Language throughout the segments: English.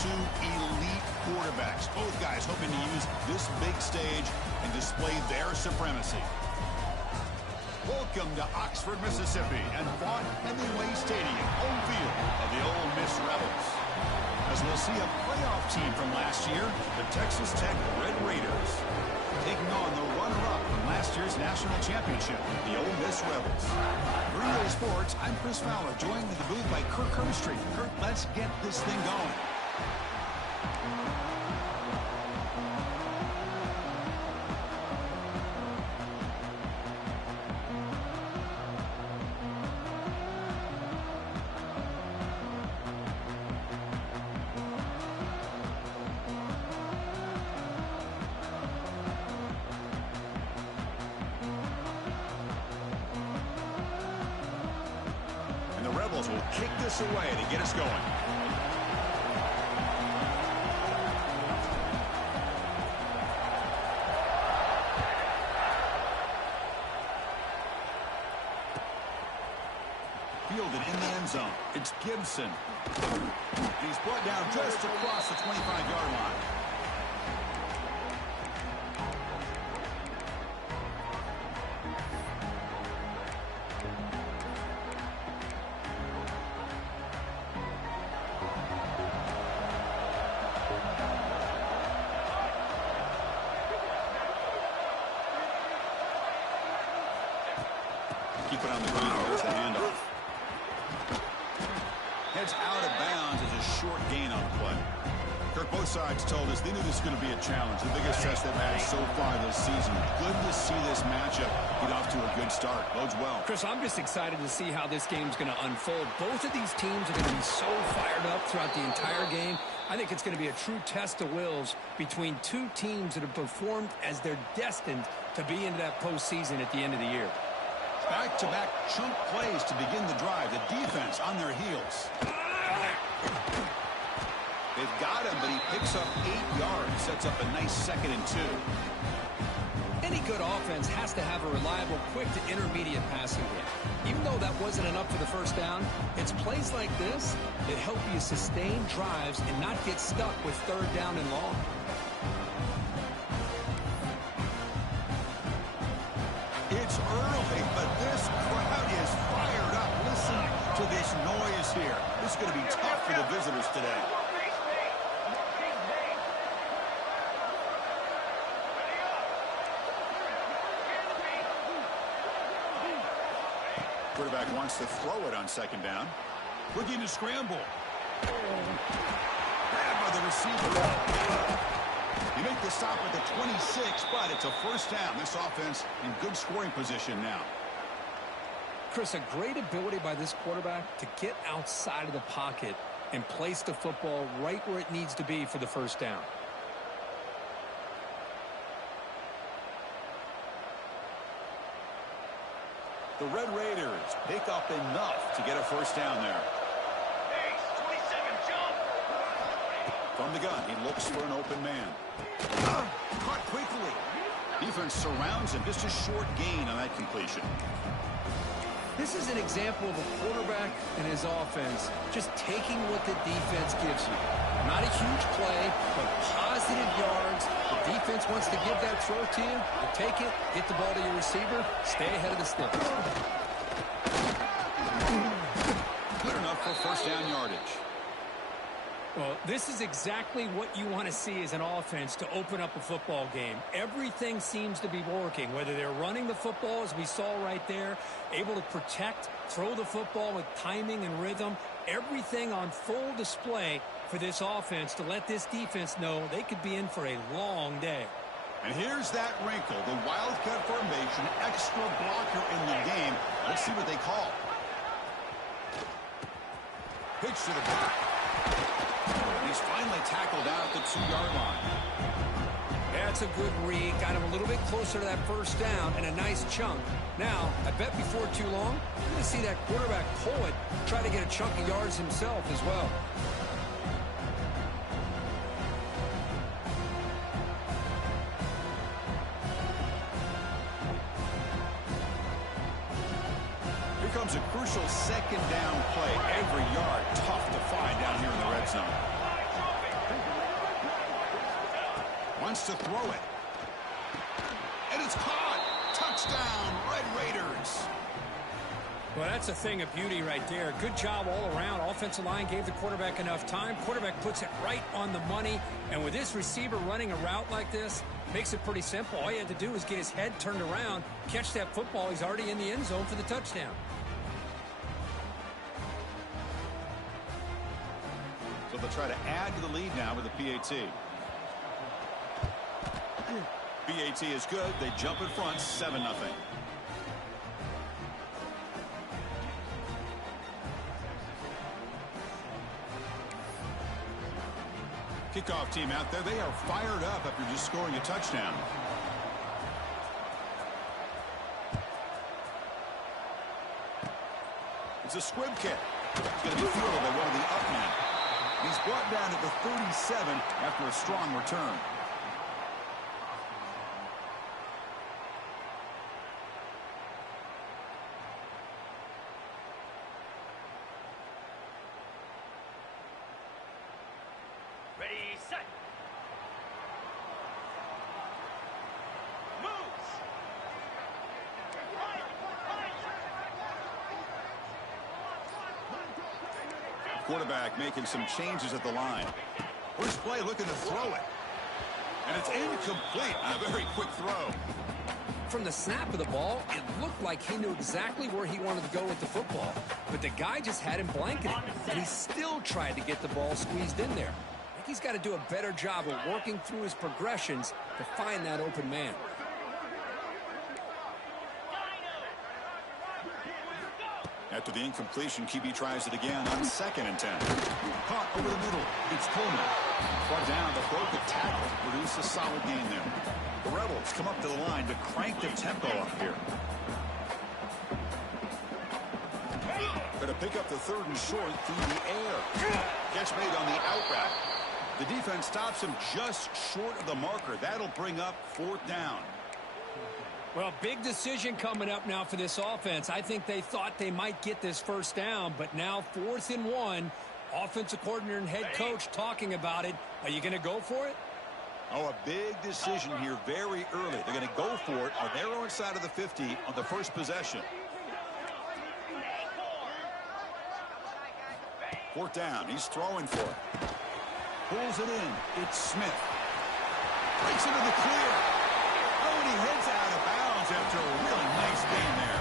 two elite quarterbacks. Both guys hoping to use this big stage and display their supremacy. Welcome to Oxford, Mississippi, and Vaught Hemingway Stadium, home field of the Ole Miss Rebels. As we'll see a playoff team from last year, the Texas Tech Red Raiders, taking on the runner-up from last year's national championship, the Ole Miss Rebels. For EA Sports, I'm Chris Fowler, joined in the booth by Kirk Herbstreit. Kirk, let's get this thing going. Will kick this away to get us going. Fielded in the end zone. It's Gibson. He's brought down just across the 25-yard line. Keep it on the ground. There's the handoff. Heads out of bounds as a short gain on the play. Kirk, both sides told us they knew this was going to be a challenge. The biggest test they've had so far this season. Good to see this matchup get off to a good start. Bodes well. Chris, I'm just excited to see how this game's going to unfold. Both of these teams are going to be so fired up throughout the entire game. I think it's going to be a true test of wills between two teams that have performed as they're destined to be into that postseason at the end of the year. Back-to-back chunk plays to begin the drive. The defense on their heels. They've got him, but he picks up 8 yards. Sets up a nice 2nd and 2. Any good offense has to have a reliable, quick to intermediate passing game. Even though that wasn't enough for the first down, it's plays like this that help you sustain drives and not get stuck with 3rd down and long. It's early, but this crowd is fired up. Listen to this noise here. This is going to be tough for the visitors today. Quarterback wants to throw it on 2nd down. Looking to scramble. Grabbed by the receiver. You make the stop at the 26, but it's a 1st down. This offense in good scoring position now. Chris, a great ability by this quarterback to get outside of the pocket and place the football right where it needs to be for the 1st down. The Red Raiders pick up enough to get a 1st down there. From the gun, he looks for an open man. Caught quickly. Defense surrounds him. Just a short gain on that completion. This is an example of a quarterback and his offense just taking what the defense gives you. Not a huge play, but positive yards. The defense wants to give that throw to you. You take it, get the ball to your receiver, stay ahead of the sticks. Good enough for 1st down yardage. Well, this is exactly what you want to see as an offense to open up a football game. Everything seems to be working, whether they're running the football, as we saw right there, able to protect, throw the football with timing and rhythm, everything on full display for this offense to let this defense know they could be in for a long day. And here's that wrinkle, the Wildcat formation, extra blocker in the game. Let's see what they call. Pitch to the back. He's finally tackled out at the 2-yard line. That's a good read. Got him a little bit closer to that 1st down and a nice chunk. Now, I bet before too long, you're going to see that quarterback pull it, try to get a chunk of yards himself as well. Here comes a crucial 2nd down play. Every yard tough to find down here in the red zone. wants to throw it. And it's caught. Touchdown, Red Raiders. Well, that's a thing of beauty right there. Good job all around. Offensive line gave the quarterback enough time. Quarterback puts it right on the money. And with this receiver running a route like this, makes it pretty simple. All you had to do was get his head turned around, catch that football. He's already in the end zone for the touchdown. So they'll try to add to the lead now with the PAT. PAT is good. They jump in front, 7-0. Kickoff team out there. They are fired up after just scoring a touchdown. It's a squib kick. It's going to be fielded by one of the up men. He's brought down at the 37 after a strong return. Ready, set. Moves. Quarterback making some changes at the line. First play looking to throw it. And it's incomplete on a very quick throw. From the snap of the ball, it looked like he knew exactly where he wanted to go with the football. But the guy just had him blanketed, and he still tried to get the ball squeezed in there. I think he's got to do a better job of working through his progressions to find that open man. After the incompletion, QB tries it again on 2nd and 10. Caught over the middle. It's Coleman. Brought down, but broke the tackle. Produced a solid gain there. The Rebels come up to the line to crank the tempo up here. Going to pick up the 3rd and short through the air. Catch made on the out route. The defense stops him just short of the marker. That'll bring up 4th down. Well, big decision coming up now for this offense. I think they thought they might get this 1st down, but now 4th and 1. Offensive coordinator and head coach talking about it. Are you going to go for it? Oh, a big decision here very early. They're going to go for it on their own side of the 50 on the 1st possession. 4th down. He's throwing for it. Pulls it in. It's Smith. Breaks into the clear. Oh, and he heads out of bounds after a really nice gain there.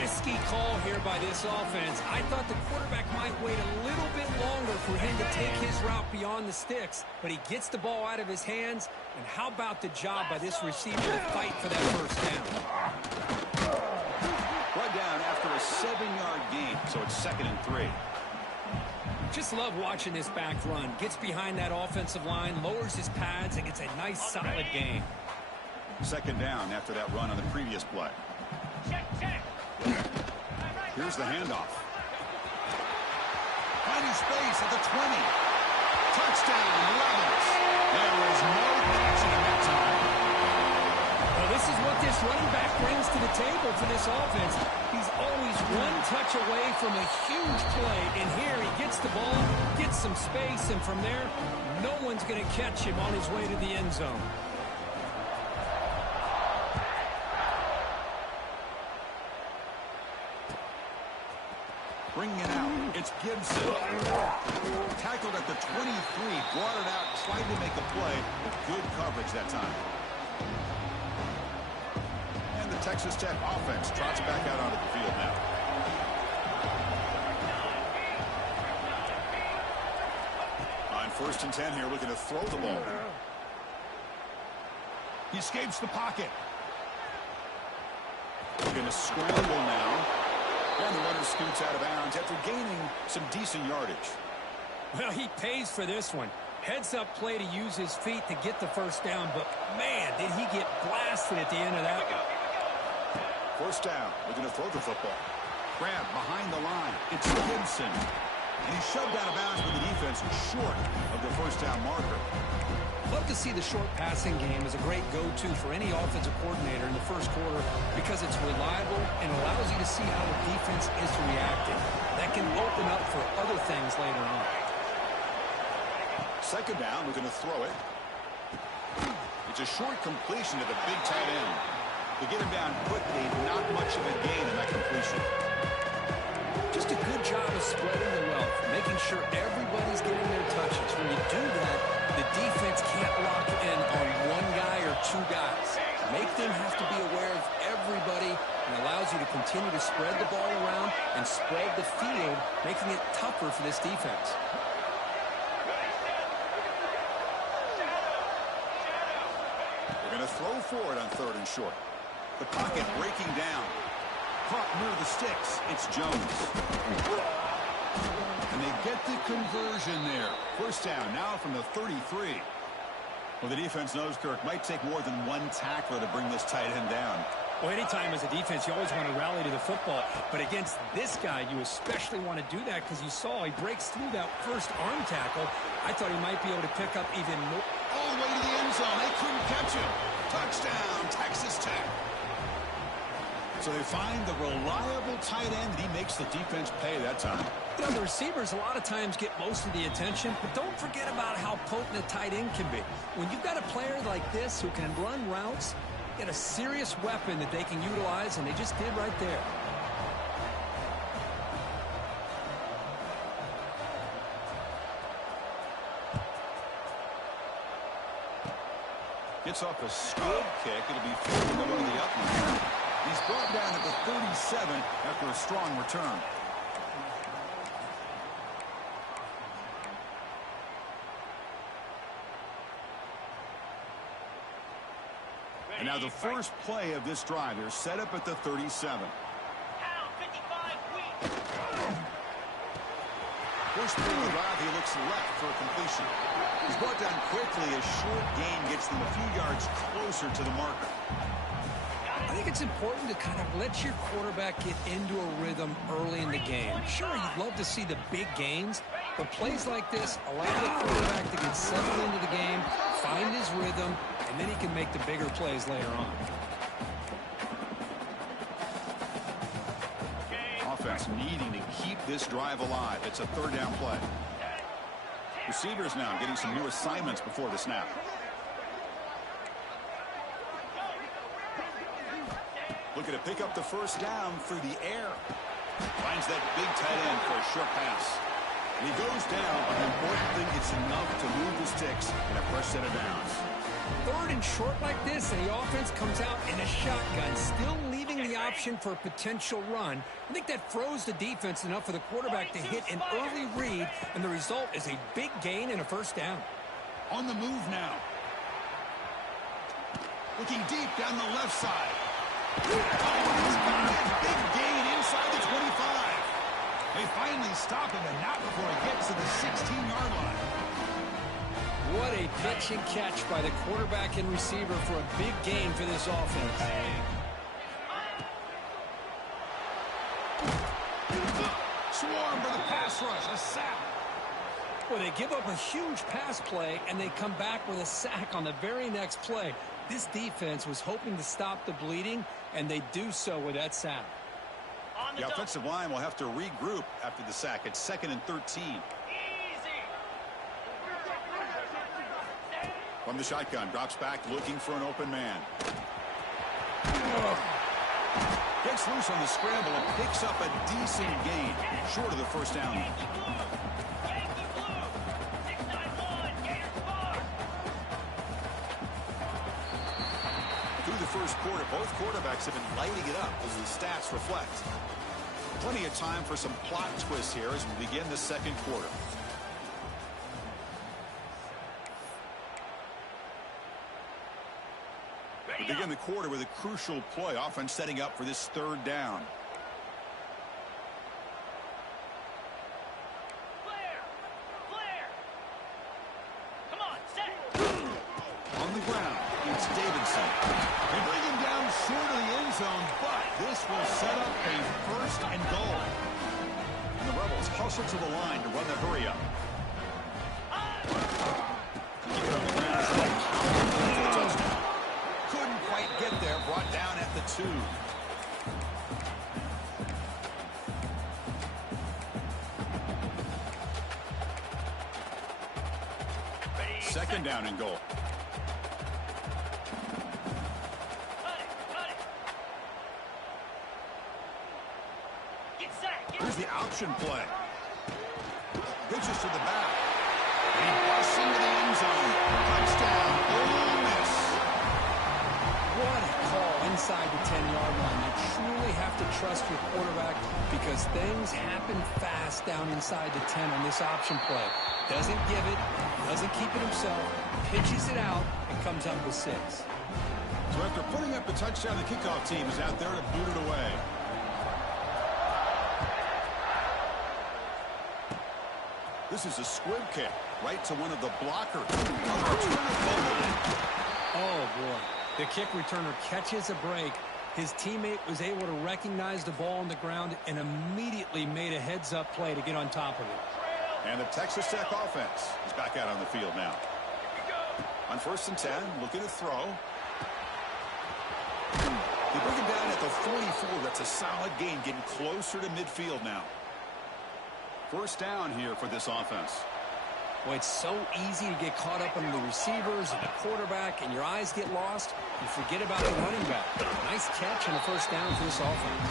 Risky call here by this offense. I thought the quarterback might wait a little bit longer for him to take his route beyond the sticks, but he gets the ball out of his hands. And how about the job by this receiver to fight for that 1st down? Brought down after a 7-yard gain, so it's 2nd and 3. Just love watching this back run. Gets behind that offensive line, lowers his pads, and gets a nice solid gain. 2nd down after that run on the previous play. Here's the handoff. Finding space at the 20. Touchdown, Rebels. There was no catching him that time. Well, this is what this running back brings to the table for this offense. He's always one touch away from a huge play, and here he gets the ball, gets some space, and from there, no one's going to catch him on his way to the end zone. Bringing it out, it's Gibson. Tackled at the 23, brought it out, tried to make a play. Good coverage that time. And the Texas Tech offense trots back out onto the field now. On 1st and 10 here, looking to throw the ball. He escapes the pocket. We're going to scramble now. And the runner scoots out of bounds after gaining some decent yardage. Well, he pays for this one. Heads-up play to use his feet to get the 1st down, but, man, did he get blasted at the end of that one. 1st down. We're going to throw the football. Grab behind the line. It's Gibson. And he's shoved out of bounds with the defense short of the 1st down marker. Love to see the short passing game as a great go-to for any offensive coordinator in the 1st quarter because it's reliable and allows you to see how the defense is reacting. That can open up for other things later on. 2nd down, we're going to throw it. It's a short completion to the big tight end. To get him down quickly, not much of a gain in that completion. Just a good job of spreading the wealth, making sure everybody's getting their touches. When you do that, the defense can't lock in on one guy or two guys. Make them have to be aware of everybody, and allows you to continue to spread the ball around and spread the field, making it tougher for this defense. They're going to throw for it on 3rd and short. The pocket breaking down. Caught near the sticks. It's Jones. And they get the conversion there. First down now from the 33. Well, the defense knows, Kirk, might take more than one tackler to bring this tight end down. Well, anytime as a defense, you always want to rally to the football. But against this guy, you especially want to do that because you saw he breaks through that first arm tackle. I thought he might be able to pick up even more. All the way to the end zone. They couldn't catch him. Touchdown, Texas Tech. So they find the reliable tight end, and he makes the defense pay that time. You know, the receivers a lot of times get most of the attention, but don't forget about how potent a tight end can be. When you've got a player like this who can run routes, get a serious weapon that they can utilize, and they just did right there. Gets off a scoop kick. It'll be forced to go to the upright. He's brought down at the 37 after a strong return. And now the first play of this drive. They're set up at the 37. First play of the drive, he looks left for a completion. He's brought down quickly. A short gain gets them a few yards closer to the marker. I think it's important to kind of let your quarterback get into a rhythm early in the game. Sure, you'd love to see the big gains, but plays like this allow the quarterback to get settled into the game, find his rhythm, and then he can make the bigger plays later on. Offense needing to keep this drive alive. It's a 3rd down play. Receivers now getting some new assignments before the snap. Looking to pick up the first down through the air. Finds that big tight end for a short pass. And he goes down, but the important thing, it's enough to move the sticks in a fresh set of downs. 3rd and short like this, and the offense comes out in a shotgun, still leaving the option for a potential run. I think that froze the defense enough for the quarterback to hit an early read, and the result is a big gain and a first down. On the move now. Looking deep down the left side. Oh, he's got it. Big gain inside the 25. They finally stop him, and not before he gets to the 16-yard line. What a pitch and catch by the quarterback and receiver for a big gain for this offense. Swarm for the pass rush, a sack. Well, they give up a huge pass play, and they come back with a sack on the very next play. This defense was hoping to stop the bleeding, and they do so with that sack. The offensive line will have to regroup after the sack. It's 2nd and 13. From the shotgun, drops back, looking for an open man. Gets loose on the scramble and picks up a decent gain, short of the first down. Through the first quarter, both quarterbacks have been lighting it up, as the stats reflect. Plenty of time for some plot twists here as we begin the second quarter. We begin the quarter with a crucial play, offense setting up for this 3rd down. Come on, set. On the ground, it's Davidson. They bring him down short of the end zone, but this will set up a 1st and goal. And the Rebels hustle to the line to run the hurry up. Keep it on the ground for the touchdown. Couldn't quite get there, brought down at the 2. Second down and goal. option play. Pitches to the back. And he busts into the end zone. Touchdown, Ole Miss. What a call inside the 10-yard line. You truly have to trust your quarterback because things happen fast down inside the 10 on this option play. Doesn't give it, doesn't keep it himself, pitches it out, and comes up with 6. So after putting up a touchdown, the kickoff team is out there to boot it away. This is a squib kick right to one of the blockers. Oh, boy. The kick returner catches a break. His teammate was able to recognize the ball on the ground and immediately made a heads-up play to get on top of it. And the Texas Tech offense is back out on the field now. On 1st and 10, looking to throw. They bring him down at the 44. That's a solid gain, getting closer to midfield now. 1st down here for this offense. Boy, it's so easy to get caught up on the receivers and the quarterback, and your eyes get lost. You forget about the running back. Nice catch and a 1st down for this offense.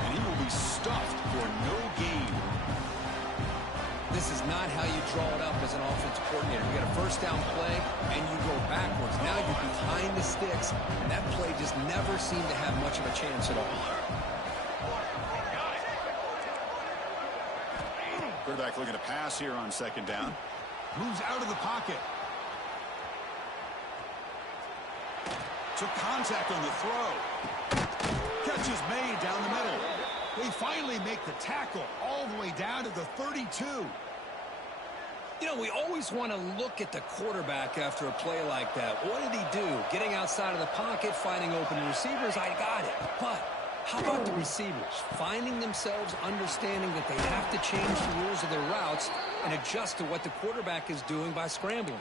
And he will be stuffed for no gain. This is not how you draw it up as an offensive coordinator. You get a 1st down play, and you go backwards. Now you're behind the sticks, and that play just never seemed to have much of a chance at all. Quarterback looking to pass here on 2nd down. Moves out of the pocket. Took contact on the throw. Catch is made down the middle. They finally make the tackle all the way down to the 32. You know, we always want to look at the quarterback after a play like that. What did he do? Getting outside of the pocket, finding open receivers, I got it. But how about the receivers? Finding themselves understanding that they have to change the rules of their routes and adjust to what the quarterback is doing by scrambling.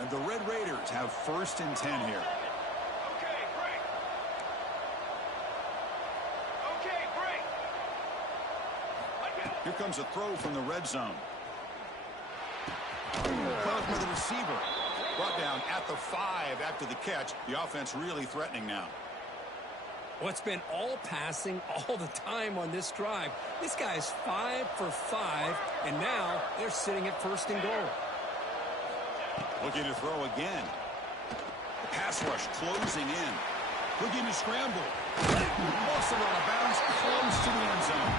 And the Red Raiders have 1st and 10 here. Okay, break. Okay, break. Here comes a throw from the red zone. Caught by the receiver. Brought down at the 5 after the catch. The offense really threatening now. Well, it's been all passing all the time on this drive. This guy is 5 for 5, and now they're sitting at 1st and goal. Looking to throw again. The pass rush closing in. Looking to scramble. Also out of bounds, close to the end zone.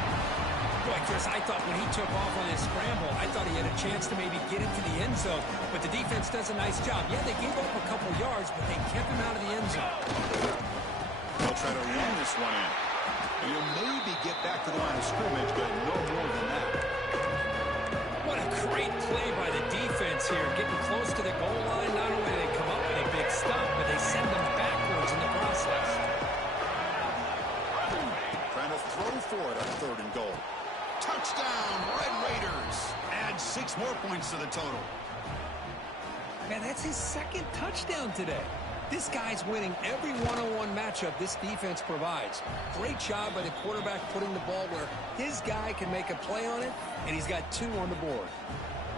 Boy, Chris, I thought when he took off on his scramble, I thought he had a chance to maybe get into the end zone. But the defense does a nice job. Yeah, they gave up a couple yards, but they kept him out of the end zone. They'll try to run this one in. And he'll maybe get back to the line of scrimmage, but no more than that. What a great play by the defense here. Getting close to the goal line. Not only do they come up with a big stop, but they send them backwards in the process. Trying to throw for it on 3rd and goal. Touchdown, Red Raiders. Add 6 more points to the total. Man, that's his 2nd touchdown today. This guy's winning every one-on-one matchup this defense provides. Great job by the quarterback putting the ball where his guy can make a play on it, and he's got 2 on the board.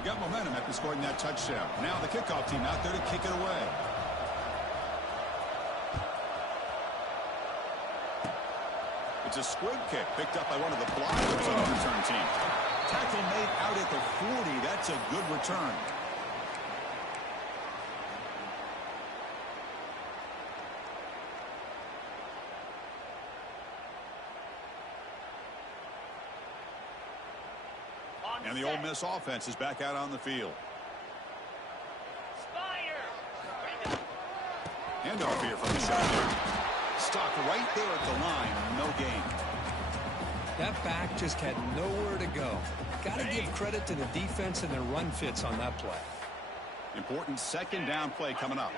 Got momentum after scoring that touchdown. Now the kickoff team out there to kick it away. It's a squib kick picked up by one of the blockers on the return team. Tackle made out at the 40. That's a good return. And the Ole Miss offense is back out on the field. Handoff here from the shotgun. Stopped right there at the line. No gain. That back just had nowhere to go. Got to give credit to the defense and their run fits on that play. Important 2nd down play coming up.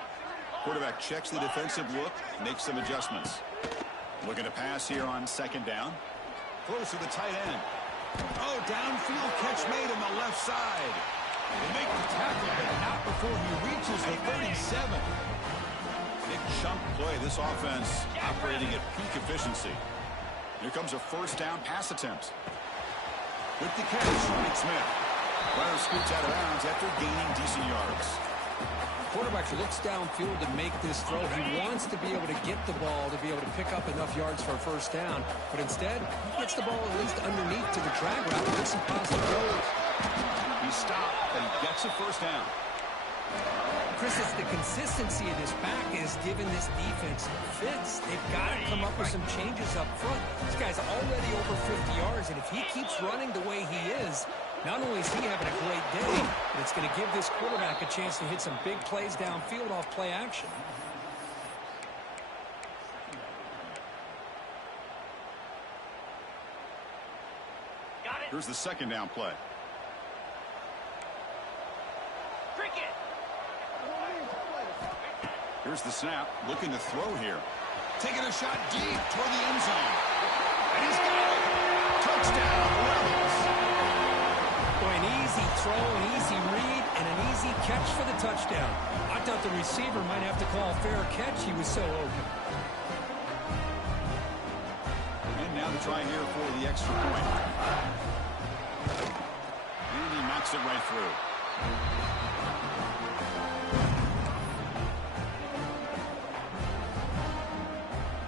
Quarterback checks the defensive look, makes some adjustments. Looking to pass here on 2nd down. Close to the tight end. Oh, downfield catch made on the left side. They make the tackle, but not before he reaches the 37. Big chunk play. This offense operating at peak efficiency. Here comes a 1st down pass attempt. With the catch, Smith. Runner scoots out of bounds after gaining decent yards. Quarterback looks downfield to make this throw. He wants to be able to get the ball to be able to pick up enough yards for a first down, but instead gets the ball at least underneath to the drag route and gets some positive goals. He stopped and gets a first down. Chris, it's the consistency of this back is giving this defense fits. They've got to come up with some changes up front. This guy's already over 50 yards, and if he keeps running the way he is, not only is he having a great day, but it's going to give this quarterback a chance to hit some big plays downfield off play action. Here's the second down play. Here's the snap, looking to throw here. Taking a shot deep toward the end zone. And he's got it. Touchdown, Rebels. Boy, an easy throw, an easy read, and an easy catch for the touchdown. I thought the receiver might have to call a fair catch. He was so open. And now to try here for the extra point. And he knocks it right through.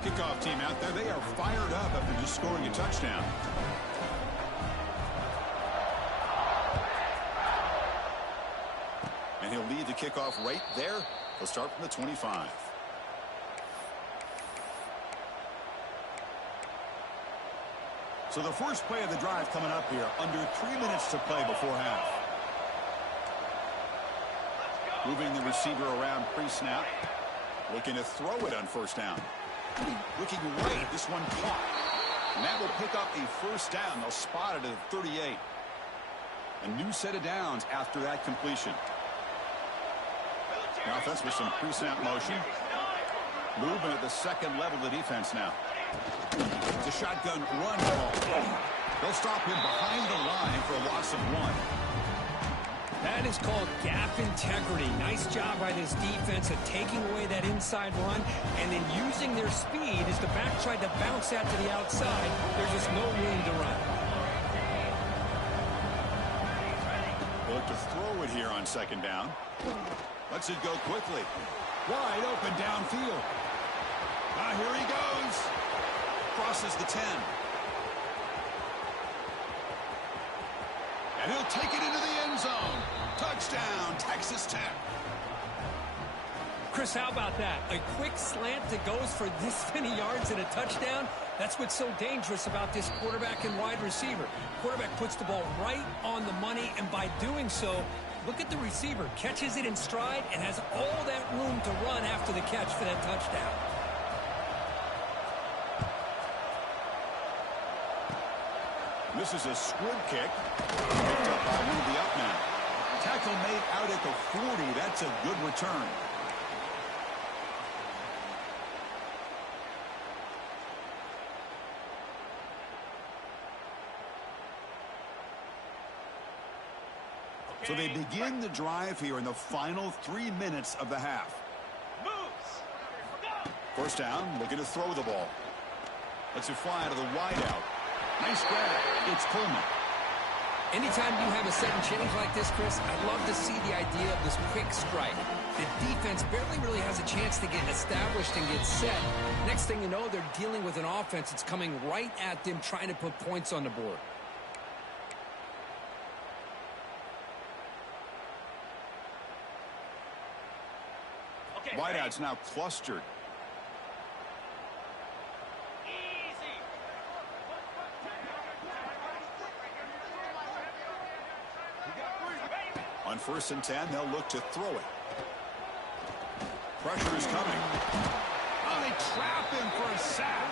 Kickoff team out there, they are fired up after just scoring a touchdown. And he'll lead the kickoff right there. He'll start from the 25. So the first play of the drive coming up here, under 3 minutes to play before half. Moving the receiver around pre-snap. Looking to throw it on first down. Looking right, this one caught. And that will pick up a first down. They'll spot it at 38. A new set of downs after that completion. Now offense with some pre-snap motion. Movement at the second level of the defense now. It's a shotgun run ball. They'll stop him behind the line for a loss of 1. That is called gap integrity. Nice job by this defense of taking away that inside run and then using their speed as the back tried to bounce that to the outside. There's just no room to run. They'll look to throw it here on second down. Lets it go quickly. Wide open downfield. Here he goes. Crosses the 10. And he'll take it into the end zone. Touchdown, Texas Tech. Chris, how about that? A quick slant that goes for this many yards and a touchdown. That's what's so dangerous about this quarterback and wide receiver. Quarterback puts the ball right on the money, and by doing so, look at the receiver. Catches it in stride and has all that room to run after the catch for that touchdown. This is a squib kick. Picked up by one of the up men. Tackle made out at the 40. That's a good return. So they begin the drive here in the final 3 minutes of the half. First down, looking to throw the ball. Lets it fly to the wideout. Nice grab. It's Coleman. Anytime you have a sudden change like this, Chris, I'd love to see the idea of this quick strike. The defense barely really has a chance to get established and get set. Next thing you know, they're dealing with an offense that's coming right at them, trying to put points on the board. Wideout's now clustered. On 1st and 10, they'll look to throw it. Pressure is coming. Oh, they trap him for a sack.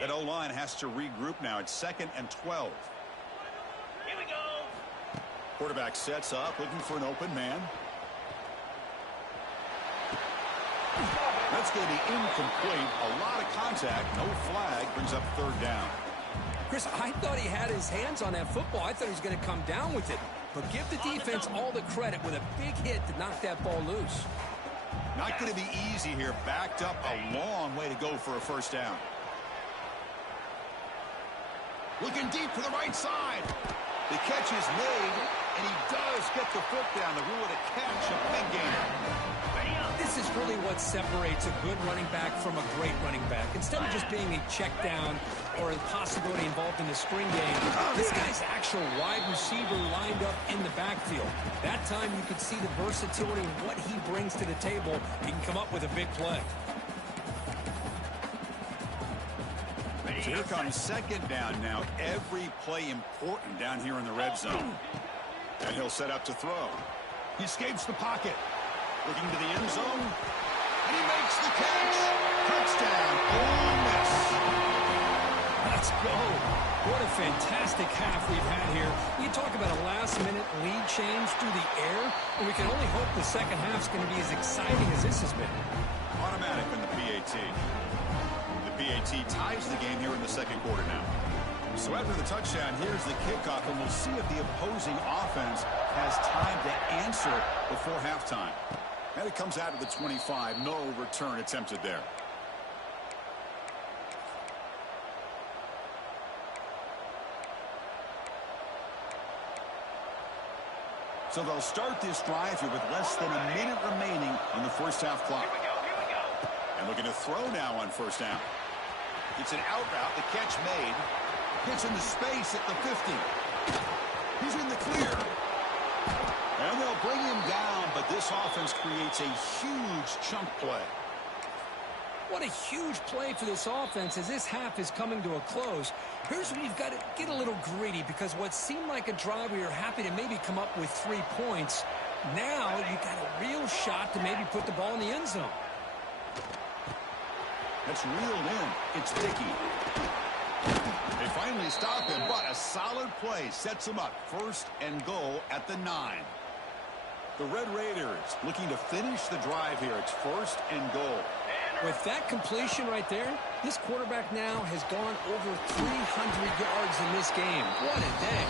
That O-line has to regroup now. It's 2nd and 12. Here we go. Quarterback sets up, looking for an open man. That's going to be incomplete. A lot of contact. No flag. Brings up 3rd down. Chris, I thought he had his hands on that football. I thought he was going to come down with it. But give the defense all the credit with a big hit to knock that ball loose. Not going to be easy here. Backed up a long way to go for a first down. Looking deep to the right side. The catch is made, and he does get the foot down. The rule of the catch, a big gainer. This is really what separates a good running back from a great running back. Instead of just being a check down or a possibility involved in the screen game, this guy's actual wide receiver lined up in the backfield. That time you could see the versatility and what he brings to the table. He can come up with a big play. So here comes second down now. Every play important down here in the red zone. And he'll set up to throw. He escapes the pocket. Looking to the end zone. And he makes the catch. Touchdown. Ole Miss. Let's go. What a fantastic half we've had here. You talk about a last-minute lead change through the air, and we can only hope the second half's going to be as exciting as this has been. Automatic in the PAT. The PAT ties the game here in the second quarter now. So after the touchdown, here's the kickoff, and we'll see if the opposing offense has time to answer before halftime. And it comes out of the 25. No return attempted there. So they'll start this drive here with less than a minute remaining on the first half clock. Here we go. And looking to throw now on first down. It's an out route. The catch made. Hits into space at the 50. He's in the clear. And they'll bring him down, but this offense creates a huge chunk play. What a huge play for this offense as this half is coming to a close. Here's where you've got to get a little greedy, because what seemed like a drive where you're happy to maybe come up with 3 points, now you've got a real shot to maybe put the ball in the end zone. That's reeled in. It's Dickey. They finally stop him, but a solid play sets him up. First and goal at the 9. The Red Raiders looking to finish the drive here. It's first and goal. With that completion right there, this quarterback now has gone over 300 yards in this game. What a day.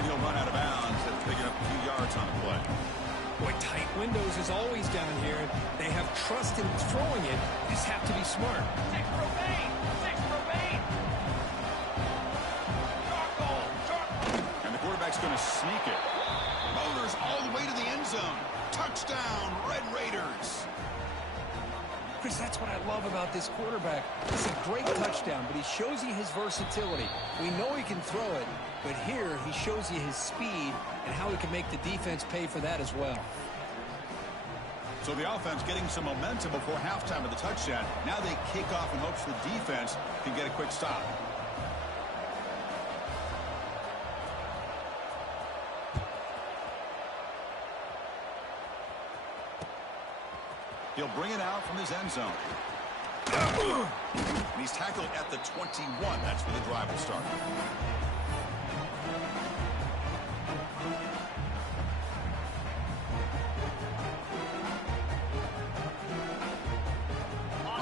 And he'll run out of bounds after picking up a few yards on the play. Boy, tight windows is always down here. They have trust in throwing it. Just have to be smart. 6 Romaine. 6 Romaine. Charcoal. And the quarterback's going to sneak it. Motors all the way to the end zone. Touchdown, Red Raiders. Chris, that's what I love about this quarterback. It's a great touchdown, but he shows you his versatility. We know he can throw it, but here he shows you his speed and how he can make the defense pay for that as well. So the offense getting some momentum before halftime of the touchdown. Now they kick off in hopes the defense can get a quick stop. He'll bring it out from his end zone. And he's tackled at the 21. That's where the drive will start.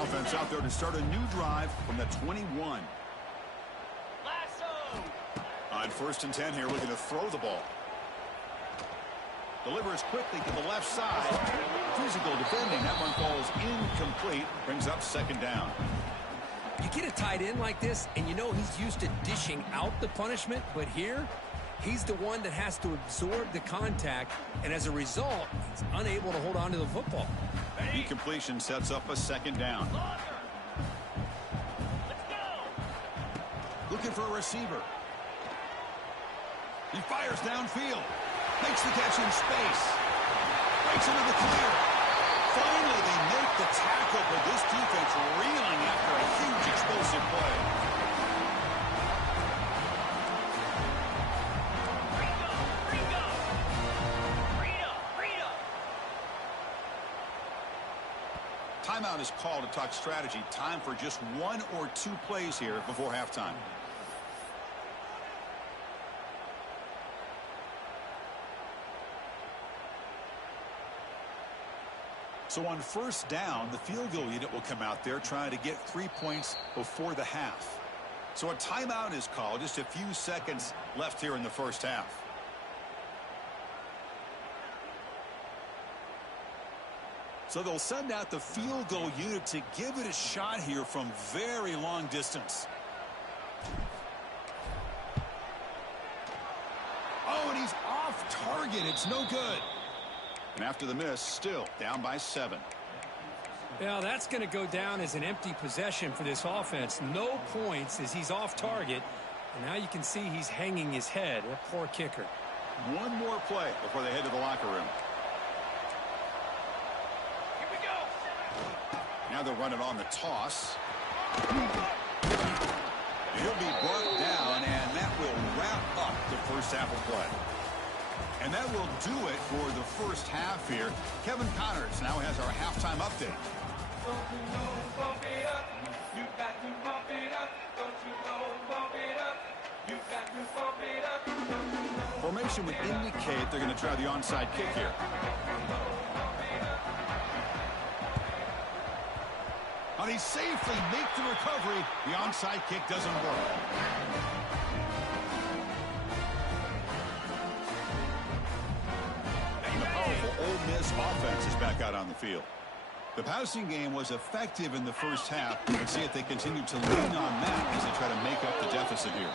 Offense out there to start a new drive from the 21. Lasso. On first and 10 here, looking to throw the ball. Delivers quickly to the left side. Physical defending. That one falls incomplete. Brings up second down. You get a tight end like this, and you know he's used to dishing out the punishment, but here, he's the one that has to absorb the contact, and as a result, he's unable to hold on to the football. Incompletion sets up a second down. Let's go. Looking for a receiver. He fires downfield. Makes the catch in space. Breaks into the clear. Finally, they make the tackle, but this defense reeling after a huge explosive play. Freedom. Timeout is called to talk strategy. Time for just 1 or 2 plays here before halftime. So on first down, the field goal unit will come out there trying to get 3 points before the half. So a timeout is called. Just a few seconds left here in the first half. So they'll send out the field goal unit to give it a shot here from very long distance. Oh, and he's off target. It's no good. And after the miss, still down by 7. Yeah, that's going to go down as an empty possession for this offense. No points as he's off target. And now you can see he's hanging his head. That poor kicker. One more play before they head to the locker room. Here we go. Now they're running on the toss. He'll be brought down, and that will wrap up the first half of play. And that will do it for the first half here. Kevin Connors now has our halftime update. Don't you know, bump it up. You got to bump it up. Don't you know, bump it up. You got to bump it up. Don't you know? Formation would indicate they're going to try the onside kick here. Now they safely make the recovery. The onside kick doesn't work. And the powerful Ole Miss offense is back out on the field. The passing game was effective in the first half. Let's see if they continue to lean on that as they try to make up the deficit here.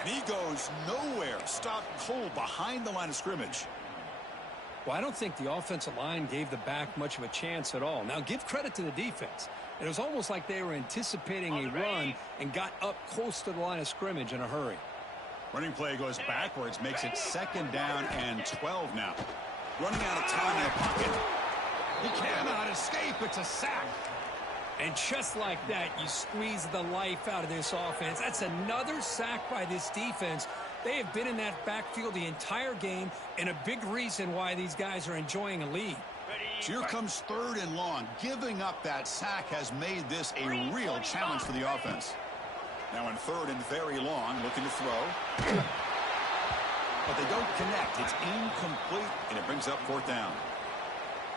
And he goes nowhere. Stopped cold behind the line of scrimmage. Well, I don't think the offensive line gave the back much of a chance at all. Now, give credit to the defense. It was almost like they were anticipating a run and got up close to the line of scrimmage in a hurry. Running play goes backwards, makes it 2nd down and 12 now. Running out of time in the pocket. He cannot escape. It's a sack. And just like that, you squeeze the life out of this offense. That's another sack by this defense. They have been in that backfield the entire game, and a big reason why these guys are enjoying a lead. So here comes 3rd and long. Giving up that sack has made this a real challenge for the offense. Now in 3rd and very long, looking to throw. But they don't connect. It's incomplete, and it brings up 4th down.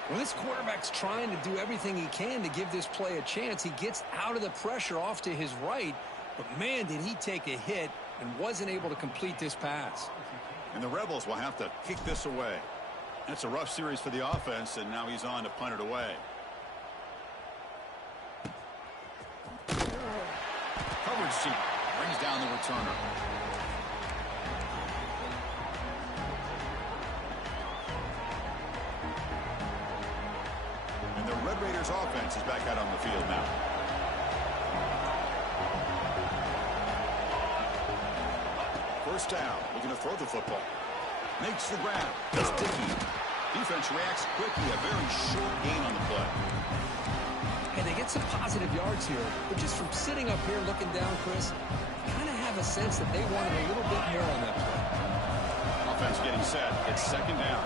When this quarterback's trying to do everything he can to give this play a chance, he gets out of the pressure off to his right. But, man, did he take a hit and wasn't able to complete this pass. And the Rebels will have to kick this away. That's a rough series for the offense, and now he's on to punt it away. Coverage sheet brings down the returner. And the Red Raiders offense is back out on the field now. First down, looking to throw the football. Makes the grab. It's Dickey. Defense reacts quickly. A very short gain on the play. And they get some positive yards here. But just from sitting up here looking down, Chris, you kind of have a sense that they wanted a little bit more on that play. Offense getting set. It's 2nd down.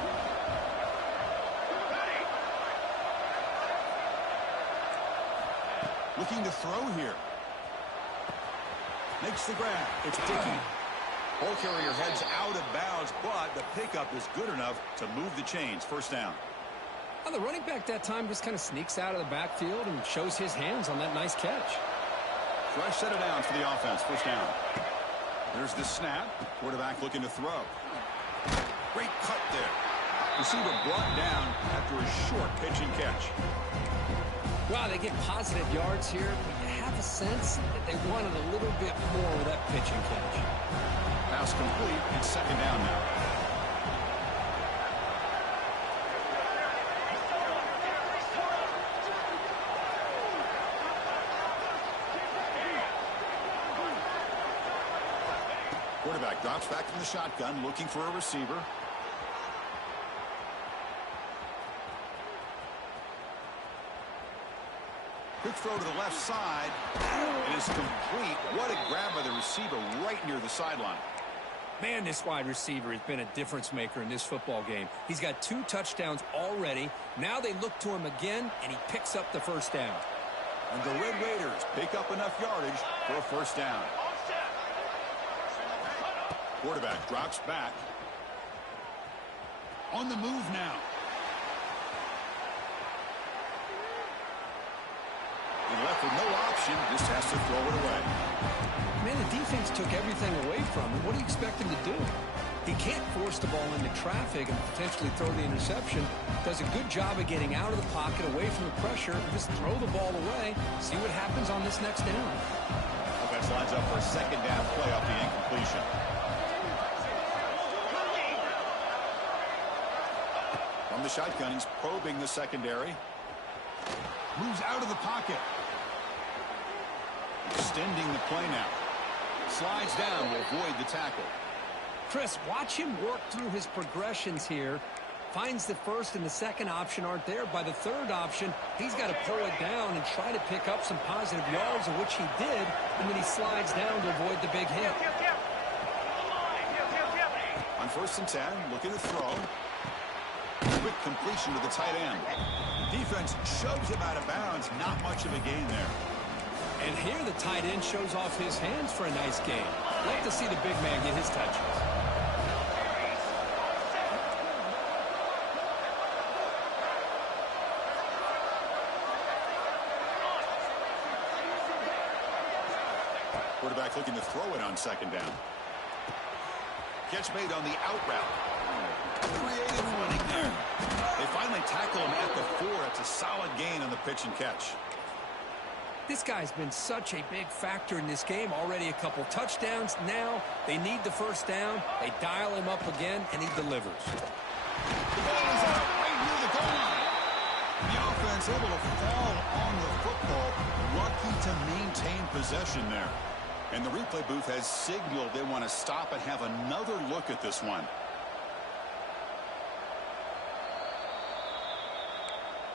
Looking to throw here. Makes the grab. It's Dickey. Ball carrier heads out of bounds, but the pickup is good enough to move the chains. First down. Well, the running back that time just kind of sneaks out of the backfield and shows his hands on that nice catch. Fresh set of downs for the offense. First down. There's the snap. Quarterback looking to throw. Great cut there. Receiver brought down after a short pitch and catch. Wow, they get positive yards here, but you have a sense that they wanted a little bit more with that pitch and catch. Pass complete. It's 2nd down now. Quarterback drops back from the shotgun, looking for a receiver. Quick throw to the left side. It is complete. What a grab by the receiver right near the sideline. Man, this wide receiver has been a difference maker in this football game. He's got 2 touchdowns already. Now they look to him again, and he picks up the first down. And the Red Raiders pick up enough yardage for a first down. Quarterback drops back. On the move now. He left With no option, just has to throw it away. Man, the defense took everything away from him. What do you expect him to do? He can't force the ball into traffic and potentially throw the interception. Does a good job of getting out of the pocket, away from the pressure, and just throw the ball away. See what happens on this next down. Offense lines up for a second down play off the incompletion. From the shotgun, he's probing the secondary. Moves out of the pocket. Extending the play now. Slides down to avoid the tackle. Chris, watch him work through his progressions here. Finds the first and the second option aren't there. By the third option, he's got to pull it down and try to pick up some positive yards, of which he did, and then he slides down to avoid the big hit. On 1st and 10, looking to throw. Quick completion to the tight end. Defense shoves him out of bounds. Not much of a gain there. And here the tight end shows off his hands for a nice game. Like to see the big man get his touches. Quarterback looking to throw it on 2nd down. Catch made on the out route. Creative running there. They finally tackle him at the 4. It's a solid gain on the pitch and catch. This guy's been such a big factor in this game. Already a couple touchdowns. Now they need the first down. They dial him up again, and he delivers. The ball is out right near the goal line. The offense able to fall on the football. Lucky to maintain possession there. And the replay booth has signaled they want to stop and have another look at this one.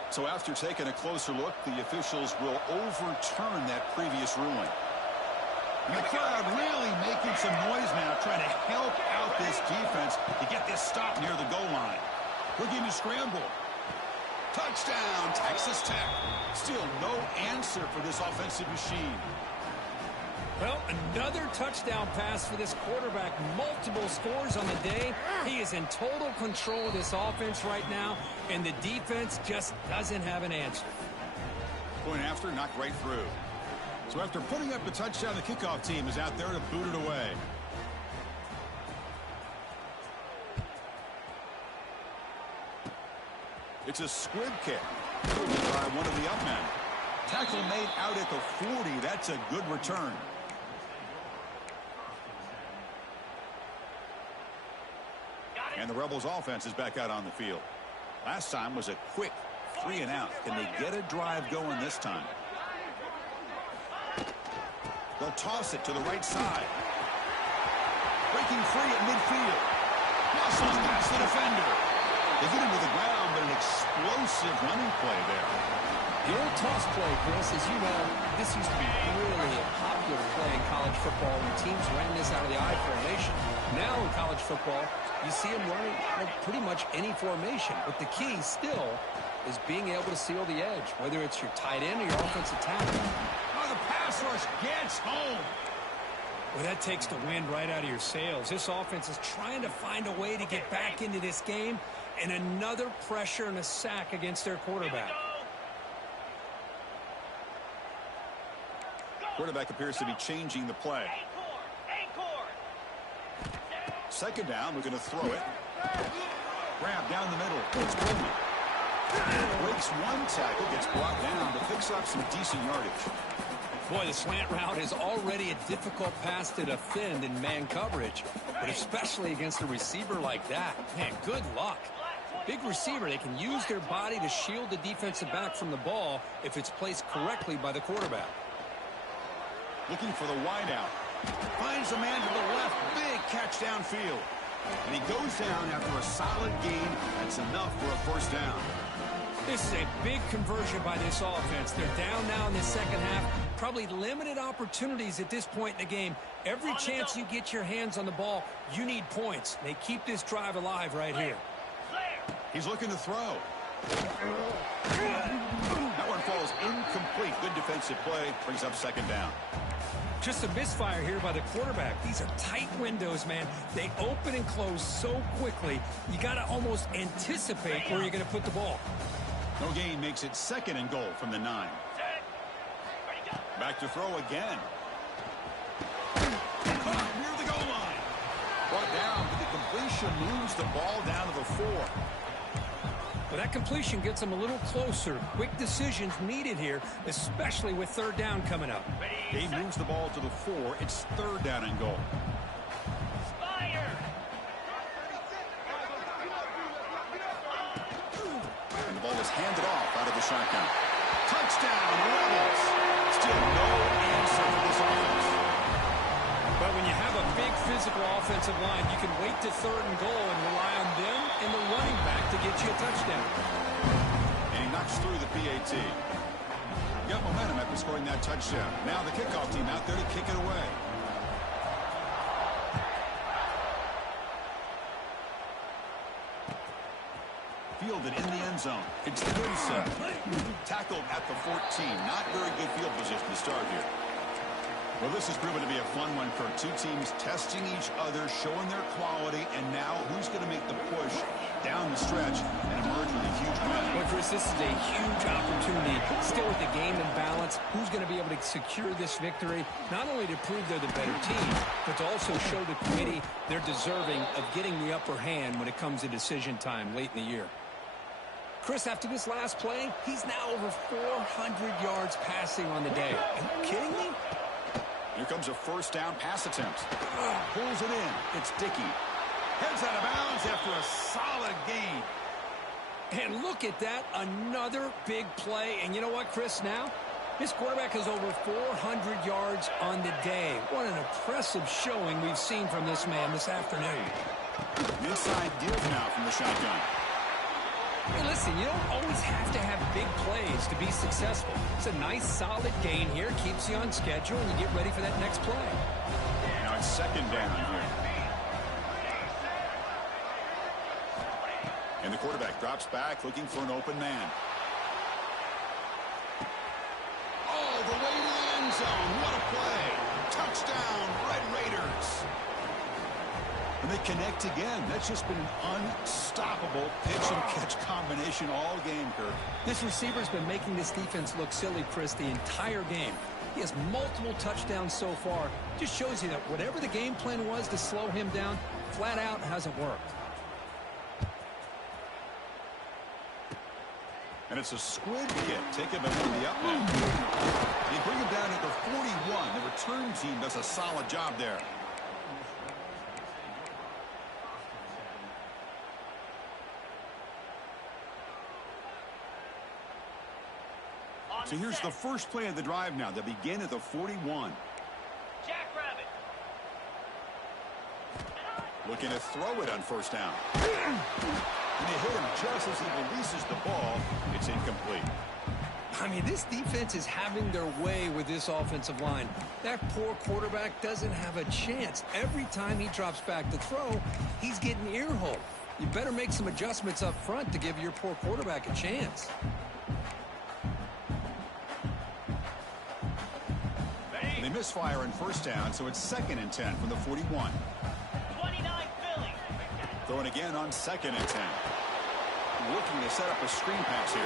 So after taking a closer look, the officials will overturn that previous ruling. And the crowd really making some noise now, trying to help out this defense to get this stop near the goal line. Looking to scramble. Touchdown, Texas Tech. Still no answer for this offensive machine. Well, another touchdown pass for this quarterback. Multiple scores on the day. He is in total control of this offense right now, and the defense just doesn't have an answer. Point after, knocked right through. So after putting up the touchdown, the kickoff team is out there to boot it away. It's a squib kick by one of the up men. Tackle made out at the 40. That's a good return. And the Rebels offense is back out on the field. Last time was a quick 3 and out. Can they get a drive going this time? They'll toss it to the right side. Breaking free at midfield. Muscles past the defender. They get him to the ground, but an explosive running play there. The old toss play, Chris, as you know, this used to be really a popular play in college football when teams ran this out of the I formation. Now in college football, you see them running out of pretty much any formation. But the key still is being able to seal the edge, whether it's your tight end or your offensive tackle. Oh, the pass rush gets home. Well, that takes the wind right out of your sails. This offense is trying to find a way to get back into this game, and another pressure and a sack against their quarterback. Quarterback appears to be changing the play. Second down, we're going to throw it. Grab down the middle. It's Coleman. Breaks one tackle, gets brought down, but picks up some decent yardage. Boy, the slant route is already a difficult pass to defend in man coverage, but especially against a receiver like that. Man, good luck. Big receiver, they can use their body to shield the defensive back from the ball if it's placed correctly by the quarterback. Looking for the wideout. Finds a man to the left. Big catch downfield. And he goes down after a solid gain. That's enough for a first down. This is a big conversion by this offense. They're down now in the second half. Probably limited opportunities at this point in the game. Every chance you get your hands on the ball, you need points. They keep this drive alive right here. He's looking to throw. That one falls incomplete. Good defensive play. Brings up second down. Just a misfire here by the quarterback. These are tight windows, man. They open and close so quickly. You got to almost anticipate where you're going to put the ball. No gain makes it second and goal from the 9. Back to throw again. Caught near the goal line. Brought down, but the completion moves the ball down to the 4. Well, that completion gets them a little closer. Quick decisions needed here, especially with third down coming up. He moves the ball to the 4. It's third down and goal. And the ball is handed off out of the shotgun. Touchdown, Rebels. Still no answer for this offense. But when you have a big physical offensive line, you can wait to third and goal and rely on them and the running back to get you a touchdown. And he knocks through the PAT. Got momentum after scoring that touchdown. Now the kickoff team out there to kick it away. Fielded in the end zone. It's the good set. Tackled at the 14. Not very good field position to start here. Well, this has proven to be a fun one, Kirk. Two teams testing each other, showing their quality, and now who's going to make the push down the stretch and emerge with a huge win? Well, Chris, this is a huge opportunity. Still with the game in balance, who's going to be able to secure this victory, not only to prove they're the better team, but to also show the committee they're deserving of getting the upper hand when it comes to decision time late in the year. Chris, after this last play, he's now over 400 yards passing on the day. Are you kidding me? Here comes a first down pass attempt. Pulls it in. It's Dickey. Heads out of bounds after a solid gain. And look at that. Another big play. And you know what, Chris, now? This quarterback has over 400 yards on the day. What an impressive showing we've seen from this man this afternoon. Inside deal now from the shotgun. Hey, listen, you don't always have to have big plays to be successful. It's a nice, solid gain here. Keeps you on schedule, and you get ready for that next play. Now it's second down here. And the quarterback drops back, looking for an open man. Oh, the way to the end zone. What a play. Touchdown, Red Raiders. And they connect again. That's just been an unstoppable pitch-and-catch combination all game, Kirk. This receiver's been making this defense look silly, Chris, the entire game. He has multiple touchdowns so far. Just shows you that whatever the game plan was to slow him down, flat out hasn't worked. And it's a squid kick. Take him in the up end. They bring him down at the 41. The return team does a solid job there. So here's the first play of the drive now. They begin at the 41. Jackrabbit. Looking to throw it on first down. And they hit him just as he releases the ball. It's incomplete. I mean, this defense is having their way with this offensive line. That poor quarterback doesn't have a chance. Every time he drops back to throw, he's getting ear-hole. You better make some adjustments up front to give your poor quarterback a chance. They misfire on first down, so it's 2nd and 10 from the 41. 29 Philly. Throwing again on 2nd and 10. Looking to set up a screen pass here.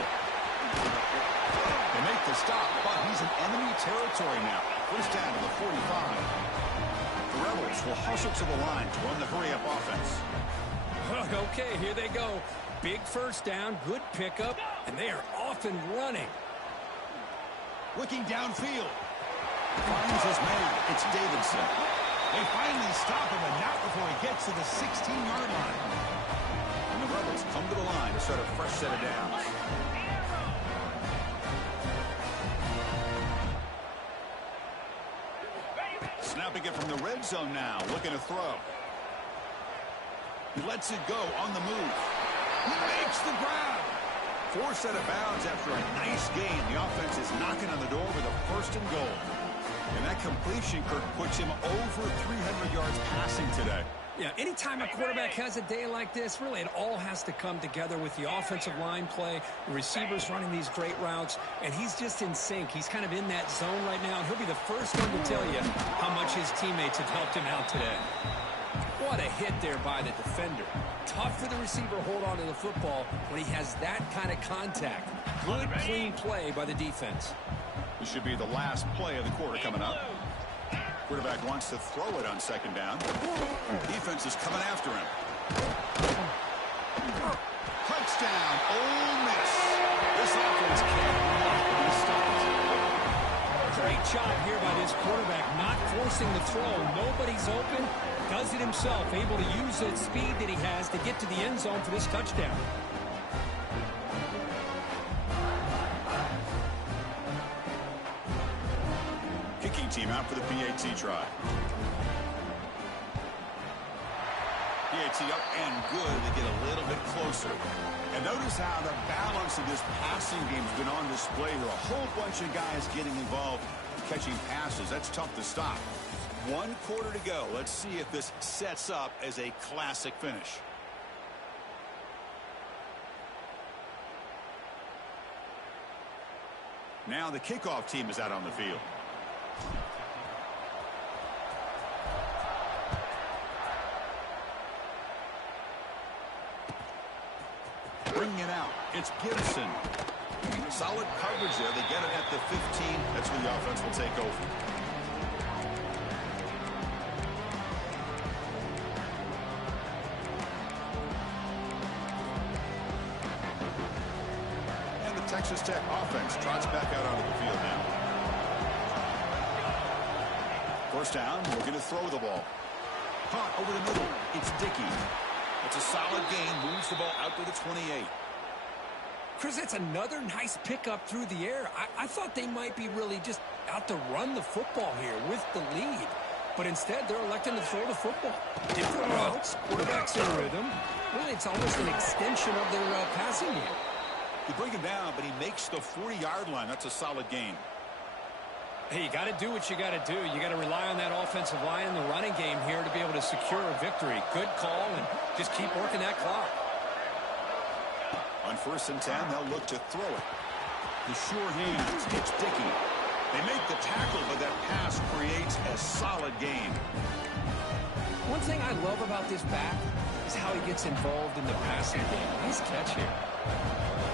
They make the stop, but he's in enemy territory now. First down to the 45. The Rebels will hustle to the line to run the hurry-up offense. Okay, here they go. Big first down, good pickup, and they are off and running. Looking downfield. Finds his man. It's Davidson. They finally stop him, and not before he gets to the 16-yard line. And the Rebels come to the line to start a fresh set of downs. Snapping it from the red zone now. Looking to throw. He lets it go on the move. He makes the grab. Forced out of bounds after a nice gain. The offense is knocking on the door with a 1st and goal. And that completion, Kirk, puts him over 300 yards passing today. Yeah, anytime a quarterback has a day like this, really it all has to come together with the offensive line play, the receivers running these great routes, and he's just in sync. He's kind of in that zone right now, and he'll be the first one to tell you how much his teammates have helped him out today. What a hit there by the defender. Tough for the receiver to hold on to the football when he has that kind of contact. Good, clean play by the defense. This should be the last play of the quarter coming up. Quarterback wants to throw it on second down. Defense is coming after him. Touchdown, Ole Miss. This offense can't be stopped. Great job here by this quarterback, not forcing the throw. Nobody's open. Does it himself, able to use the speed that he has to get to the end zone for this touchdown. Kicking team out for the PAT try. PAT up and good to get a little bit closer. And notice how the balance of this passing game has been on display here. A whole bunch of guys getting involved catching passes. That's tough to stop. 1 quarter to go. Let's see if this sets up as a classic finish. Now the kickoff team is out on the field. Bringing it out. It's Gibson. Solid coverage there. They get it at the 15. That's where the offense will take over. And the Texas Tech offense trots back out onto the field now. First down, looking to throw the ball. Caught over the middle. It's Dickey. It's a solid gain. Moves the ball out to the 28. Chris, that's another nice pickup through the air. I thought they might be really just out to run the football here with the lead. But instead, they're electing to throw the football. Different routes, quarterbacks in rhythm. Really, it's almost an extension of their passing game. You bring him down, but he makes the 40-yard line. That's a solid gain. Hey, you got to do what you got to do. You got to rely on that offensive line in the running game here to be able to secure a victory. Good call, and just keep working that clock. On 1st and 10, they'll look to throw it. The sure hands. It's Dickey. They make the tackle, but that pass creates a solid gain. One thing I love about this back is how he gets involved in the passing game. Nice catch here.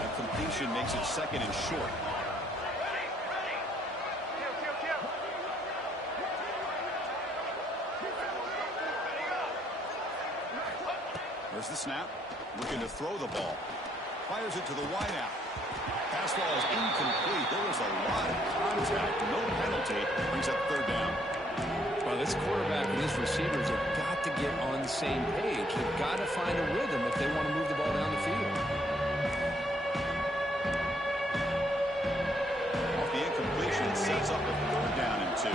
That completion makes it 2nd and short. There's the snap. Looking to throw the ball. Fires it to the wideout. Pass ball is incomplete. There was a lot of contact. No penalty. Brings up 3rd down. Well, this quarterback and his receivers have got to get on the same page. They've got to find a rhythm if they want to move the ball down the field. Off the incompletion, it sets up a 3rd down and 2.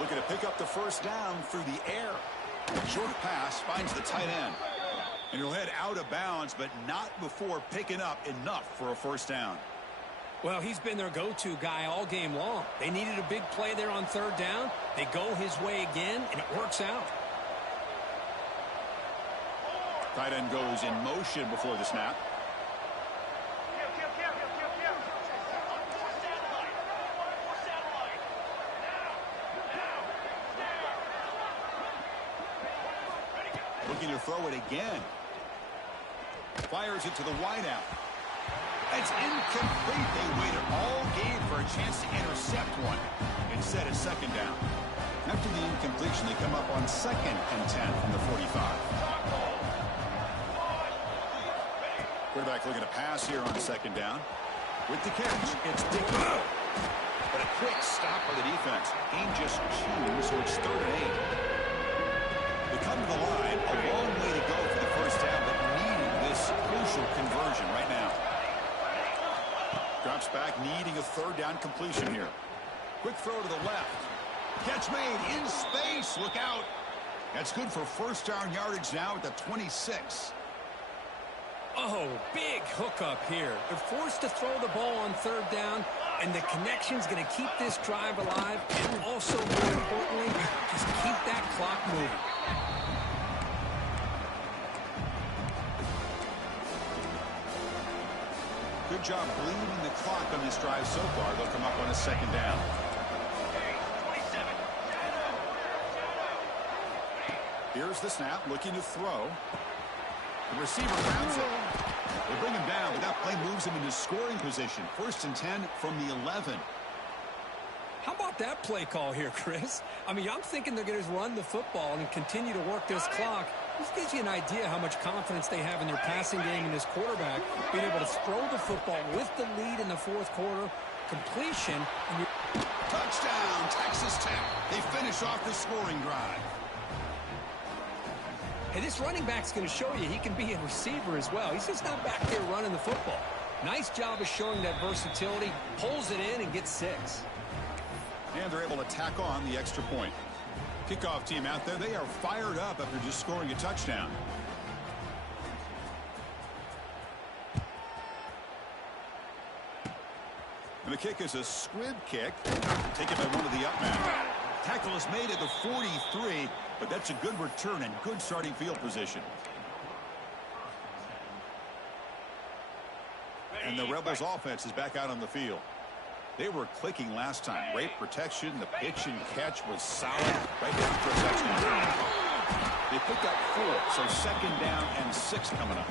Looking to pick up the 1st down through the air. Short pass finds the tight end. And he'll head out of bounds, but not before picking up enough for a 1st down. Well, he's been their go-to guy all game long. They needed a big play there on 3rd down. They go his way again, and it works out. Tight end goes in motion before the snap. Looking to throw it again. Fires it to the wideout. It's incomplete. They waited all game for a chance to intercept one. Instead, a 2nd down. After the incompletion, they come up on 2nd and 10 from the 45. Quarterback looking to pass here on 2nd down. With the catch, it's Dickey. But a quick stop by the defense. Gain just 2, so it's 3rd and 8. They come to the line, a long way to go for the 1st down, but needing this crucial conversion right now. Drops back, needing a 3rd down completion here. Quick throw to the left. Catch made in space. Look out. That's good for 1st down yardage now at the 26. Oh, big hookup here. They're forced to throw the ball on 3rd down, and the connection's going to keep this drive alive, and also, more importantly, just keep that clock moving. Good job bleeding the clock on this drive so far. They'll come up on a 2nd down. Here's the snap, looking to throw. The receiver grabs it. They bring him down, but that play moves him into scoring position. 1st and 10 from the 11. How about that play call here, Chris? I mean, I'm thinking they're going to run the football and continue to work this clock. This gives you an idea how much confidence they have in their passing game and this quarterback being able to throw the football with the lead in the 4th quarter. Completion. And touchdown, Texas Tech. They finish off the scoring drive. Hey, this running back's going to show you he can be a receiver as well. He's just not back there running the football. Nice job of showing that versatility. Pulls it in and gets 6. And they're able to tack on the extra point. Kickoff team out there, they are fired up after just scoring a touchdown. And the kick is a squib kick, taken by one of the up men. Tackle is made at the 43, but that's a good return and good starting field position. And the Rebels offense is back out on the field. They were clicking last time. Great protection. The pitch and catch was solid. Right down for a touchdown. They picked up 4, so 2nd down and 6 coming up.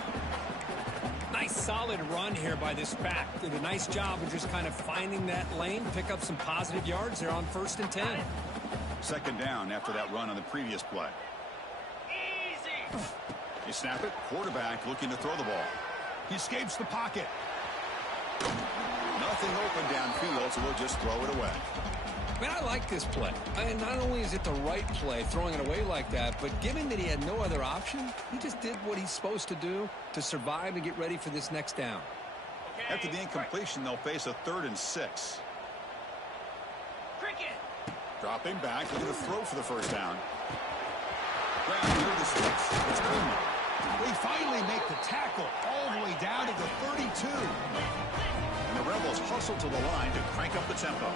Nice solid run here by this back. Did a nice job of just kind of finding that lane, pick up some positive yards there on 1st and 10. 2nd down after that run on the previous play. Easy. They snap it. Quarterback looking to throw the ball. He escapes the pocket. Nothing open downfield, so we'll just throw it away. Man, I like this play. And not only is it the right play, throwing it away like that, but given that he had no other option, he just did what he's supposed to do to survive and get ready for this next down. Okay. After the incompletion, they'll face a 3rd and 6. Cricket. Dropping back, looking to throw for the 1st down. Ground near the sticks. It's Coleman. They finally make the tackle all the way down to the 32. And the Rebels hustle to the line to crank up the tempo.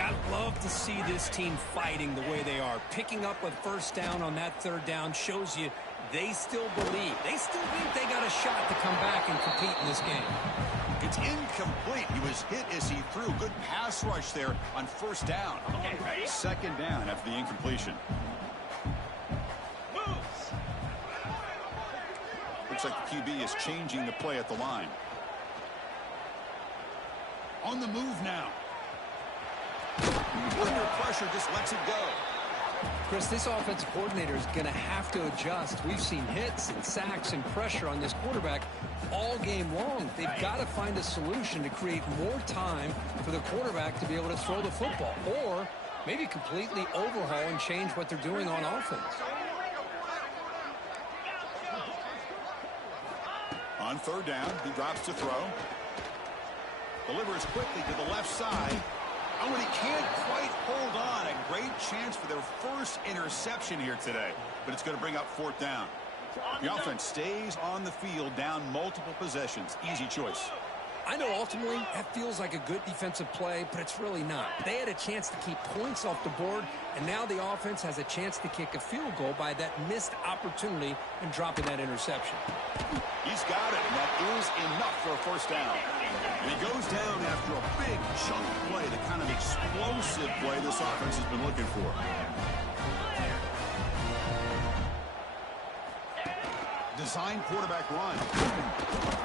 I'd love to see this team fighting the way they are. Picking up a 1st down on that 3rd down shows you they still believe. They still think they got a shot to come back and compete in this game. It's incomplete. He was hit as he threw. Good pass rush there on 1st down. Okay, ready? 2nd down after the incompletion. Moves. Looks like the QB is changing the play at the line. On the move now. Under pressure, just lets it go. Chris, this offensive coordinator is going to have to adjust. We've seen hits and sacks and pressure on this quarterback all game long. They've got to find a solution to create more time for the quarterback to be able to throw the football, or maybe completely overhaul and change what they're doing on offense. On 3rd down, he drops to throw. Delivers quickly to the left side. Oh, and he can't quite hold on. A great chance for their 1st interception here today. But it's going to bring up 4th down. The offense stays on the field, down multiple possessions. Easy choice. I know ultimately that feels like a good defensive play, but it's really not. They had a chance to keep points off the board, and now the offense has a chance to kick a field goal by that missed opportunity and dropping that interception. He's got it, and that is enough for a 1st down. And he goes down after a big chunk play, the kind of explosive play this offense has been looking for. Design quarterback run.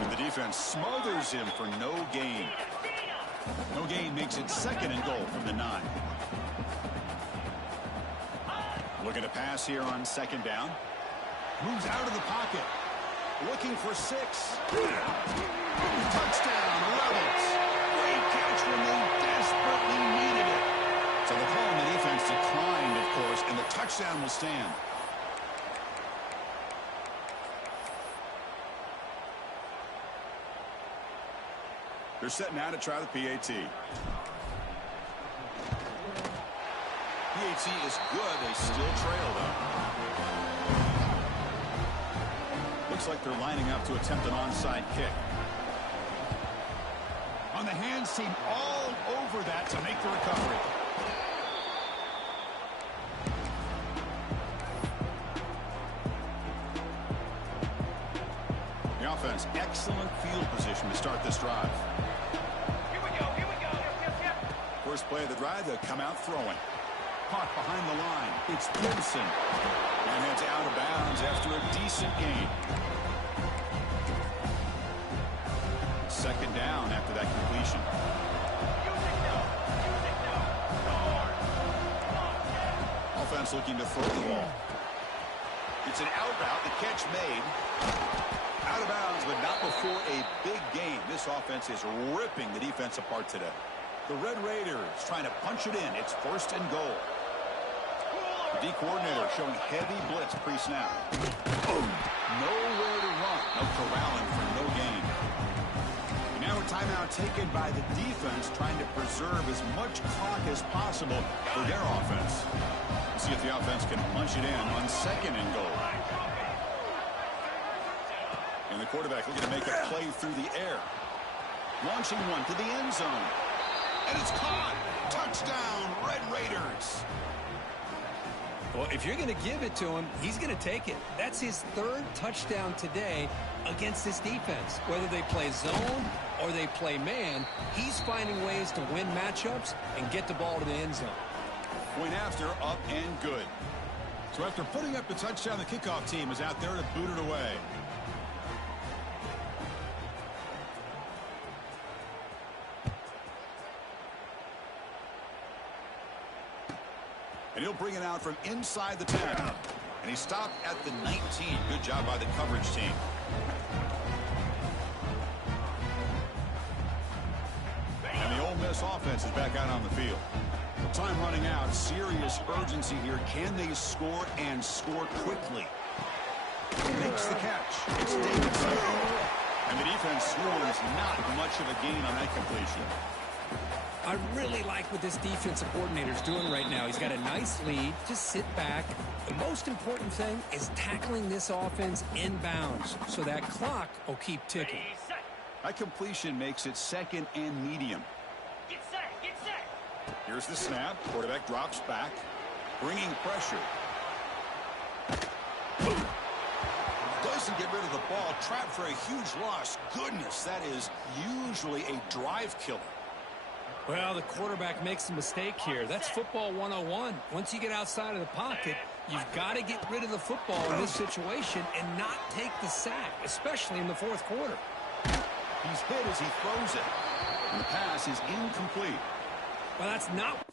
And the defense smothers him for no gain. No gain makes it 2nd and goal from the 9. Looking to pass here on 2nd down. Moves out of the pocket. Looking for 6. Touchdown, Rebels. Great catch when they desperately needed it. So the call on the defense declined, of course, and the touchdown will stand. They're set now to try the PAT. PAT is good. They still trail, though. Looks like they're lining up to attempt an onside kick. On the hands team all over that to make the recovery. The offense, excellent field position to start this drive. Here we go. Here we go. Yep. First play of the drive, they'll come out throwing. Caught behind the line. It's Gibson. And it's out of bounds after a decent gain. second down after that completion. Offense looking to throw the ball. It's an out route. The catch made. Out of bounds, but not before a big game. This offense is ripping the defense apart today. The Red Raiders trying to punch it in. It's first and goal. The D coordinator showing heavy blitz pre-snap. Nowhere to run. No corralling for no gain. And now a timeout taken by the defense, trying to preserve as much clock as possible for their offense. Let's see if the offense can punch it in on second and goal. And the quarterback looking to make a play through the air. Launching one to the end zone. And it's caught. Touchdown, Red Raiders. Well, if you're going to give it to him, he's going to take it. That's his third touchdown today against this defense. Whether they play zone or they play man, he's finding ways to win matchups and get the ball to the end zone. Point after, up and good. So after putting up the touchdown, the kickoff team is out there to boot it away. And he'll bring it out from inside the 10. And he stopped at the 19. Good job by the coverage team. And the Ole Miss offense is back out on the field. Time running out. Serious urgency here. Can they score and score quickly? Makes the catch. It's Davidson. And the defense scores not much of a gain on that completion. I really like what this defensive coordinator is doing right now. He's got a nice lead. Just sit back. The most important thing is tackling this offense inbounds so that clock will keep ticking. That completion makes it second and medium. Get set, get set. Here's the snap. Quarterback drops back, bringing pressure. Doesn't get rid of the ball. Trapped for a huge loss. Goodness, that is usually a drive killer. Well, the quarterback makes a mistake here. That's football 101. Once you get outside of the pocket, you've got to get rid of the football in this situation and not take the sack, especially in the fourth quarter. He's hit as he throws it. And the pass is incomplete. Well, that's not